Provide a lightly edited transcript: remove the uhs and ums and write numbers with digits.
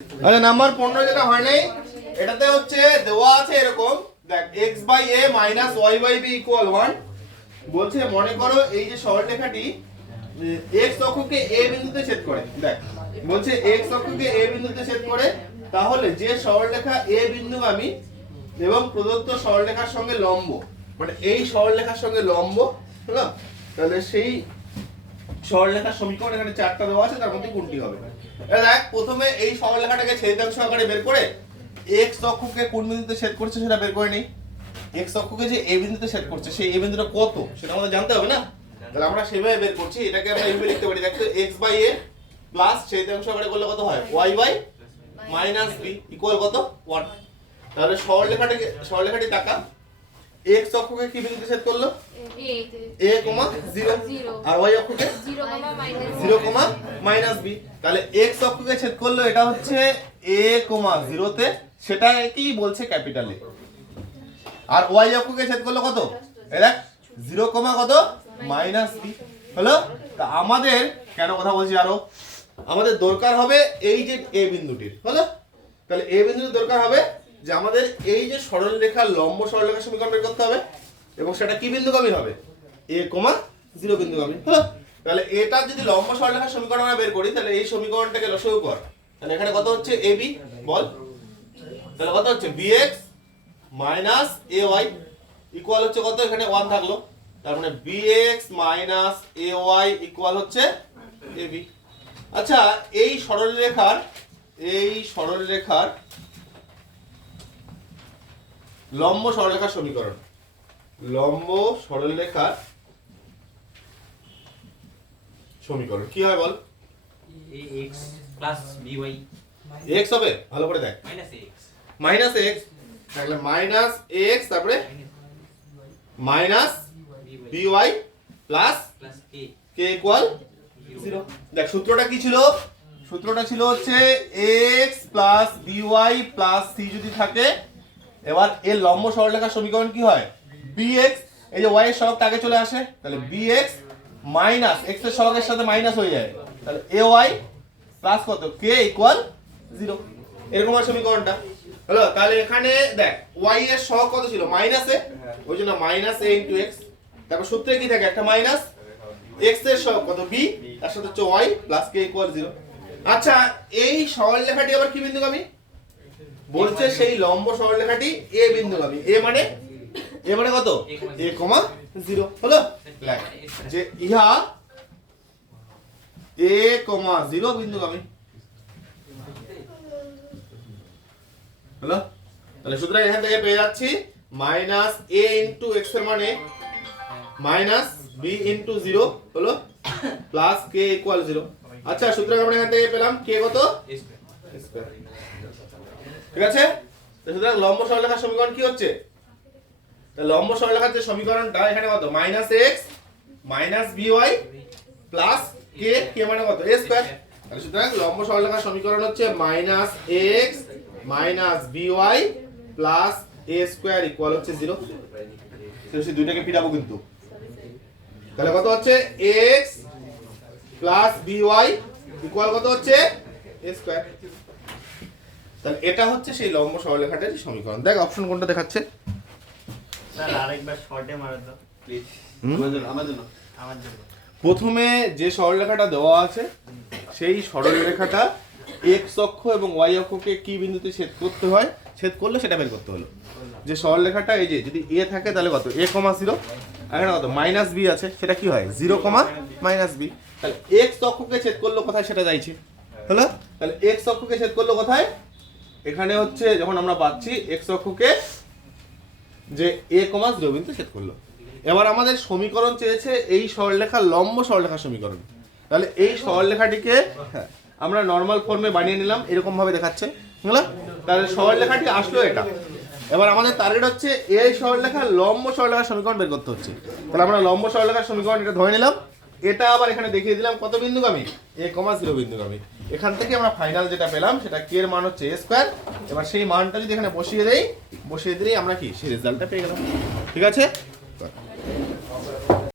আচ্ছা নাম্বার 15 যেটা হয় নাই এটাতে হচ্ছে দেওয়া আছে এরকম দেখ x/a - y/b = 1 বলছে মনে করো এই যে সরলরেখাটি x অক্ষকে a বিন্দুতে ছেদ করে দেখ বলছে x অক্ষকে a বিন্দুতে ছেদ করে তাহলে যে সরলরেখা a বিন্দুগামী এবং প্রদত্ত সরলরেখার সঙ্গে লম্ব মানে এই সরলরেখার সঙ্গে লম্ব হলো তাহলে সেই সরলরেখার সমীকরণ এখানে চারটা দেওয়া আছে তার মধ্যে কোনটি হবে এটা দেখ প্রথমে এই সরলরেখাটাকে ছেদাংশ আকারে বের করে x অক্ষকে কোন বিন্দুতে ছেদ করছে সেটা বের করে নেই x অক্ষকে যে a বিন্দুতে ছেদ করছে সেই a বিন্দুটা কত সেটা আমাদের জানতে হবে না তাহলে আমরা সেভাবে বের করছি এটাকে আমরা এইভাবে লিখতে পারি দেখো x/a প্লাস ছেদাংশ আকারে করলে কত হয় y/- b ইকুয়াল কত 1 তাহলে সরলরেখাটি তাকা x অক্ষকে কি বিন্দুতে ছেদ করলো a, 0 আর y অক্ষকে 0, b তাহলে x অক্ষকে ছেদ করলো এটা হচ্ছে a, 0 তে সেটা কি বলছে ক্যাপিটাল A আর y অক্ষকে ছেদ করলো কত এই দেখ 0, কত -b হলো তা আমাদের কেন কথা বলছি আরো আমাদের দরকার হবে এই যে a বিন্দুটির হলো তাহলে a বিন্দুর দরকার হবে যে আমাদের এই যে সরলরেখার লম্ব সরলরেখার সমীকরণ বের করতে হবে এবং সেটা কি বিন্দুগামী হবে a, 0 বিন্দুগামী হলো তাহলে এটা যদি লম্ব সরলরেখার সমীকরণ আমরা বের করি তাহলে এই সমীকরণটাকে লসাগু কর তাহলে এখানে কত হচ্ছে ab বল তাহলে কত হচ্ছে bx - ay ইকুয়াল হচ্ছে কত এখানে 1 থাকলো তার মানে bx - ay ইকুয়াল হচ্ছে ab আচ্ছা এই সরলরেখার লম্ব সরলরেখার সমীকরণ কি হয় বল x plus by x হবে ভালো করে দেখ minus x -x তাহলে -x তারপরে -by plus plus k equal 0 দেখ সূত্রটা কি ছিল সূত্রটা ছিল হচ্ছে x plus by plus c যদি থাকে এবার এর লম্ব সরলরেখার সমীকরণ কি হয় bx এই যে y এর সহগটা আগে চলে আসে তাহলে bx মাইনাস x এর সহগের সাথে মাইনাস হয়ে যায় তাহলে ay প্লাস কত k ইকুয়াল 0 এরকম হয় সমীকরণটা হলো তাহলে এখানে দেখ y এর সহগ কত ছিল মাইনাস a ওই জন্য মাইনাস a ইনটু x তারপর সূত্রে কি থাকে একটা মাইনাস x এর সহগ কত b তার সাথে হচ্ছে y প্লাস k ইকুয়াল 0 আচ্ছা এই সরলরেখাটি আবার কি বিন্দুগামী বলছে সেই লম্ব সরলরেখাটি a বিন্দুগামী a মানে কত a, 0 হলো লেখ যে ইহা a, 0 বিন্দুগামী হলো তাহলে সুতরাং এখান থেকে পেয়ে যাচ্ছি -a ইনটু x এর মানে -b ইনটু 0 হলো প্লাস k ইকুয়াল 0 আচ্ছা সুতরাং আমরা এখান থেকে পেলাম k কত স্কয়ার ঠিক আছে তো সুতরাং লম্ব সরলরেখার সমীকরণ কি হচ্ছে তো লম্ব সরলরেখার যে সমীকরণটা এখানে কত -x -by প্লাস k মানে কত a স্কয়ার তাহলে সুতরাং লম্ব সরলরেখার সমীকরণ হচ্ছে -x -by plus a square equal হচ্ছে 0 তো সেই দুইটাকে ফিরাবো কিন্তু তাহলে কত হচ্ছে x প্লাস by ইকুয়াল কত হচ্ছে a স্কয়ার তাহলে এটা হচ্ছে সেই লম্ব সরলরেখাটার সমীকরণ দেখ অপশন কোনটা দেখাচ্ছে স্যার আরেকবার শর্টে মারো তো প্লিজ আমার জন্য প্রথমে যে সরলরেখাটা দেওয়া আছে সেই সরলরেখাটা x অক্ষ এবং y অক্ষকে কি বিন্দুতে ছেদ করতে হয় ছেদ করলে সেটা বের করতে হলো যে সরলরেখাটা এই যে যদি a থাকে তাহলে কত a, 0 আর এখানে কত -b আছে সেটা কি হয় 0, -b তাহলে x অক্ষকে ছেদ করলো কোথায় সেটা চাইছে হলো তাহলে x অক্ষকে ছেদ করলো কোথায় এখানে হচ্ছে যখন আমরা পাচ্ছি x অক্ষকে যে a, 0 বিন্দুতে ছেদ করলো এবার আমাদের সমীকরণ চেয়েছে এই সরলরেখার লম্ব সরলরেখার সমীকরণ তাহলে এই সরলরেখাটিকে আমরা নরমাল ফর্মে বানিয়ে নিলাম এরকম ভাবে দেখাচ্ছে হলো তাহলে সরলরেখাটি আসলো এটা এবার আমাদের টার্গেট হচ্ছে এই সরলরেখার লম্ব সরলরেখার সমীকরণ বের করতে হচ্ছে তাহলে আমরা লম্ব সরলরেখার সমীকরণ এটা ধরে নিলাম এটা আবার এখানে দেখিয়ে দিলাম কত বিন্দুগামী a, 0 বিন্দুগামী এখান থেকে আমরা ফাইনাল যেটা পেলাম সেটা k এর মান হচ্ছে a স্কয়ার এবার সেই মানটা যদি এখানে বসিয়ে দিই আমরা কি সেই রেজাল্টটা পেয়ে গেলাম ঠিক আছে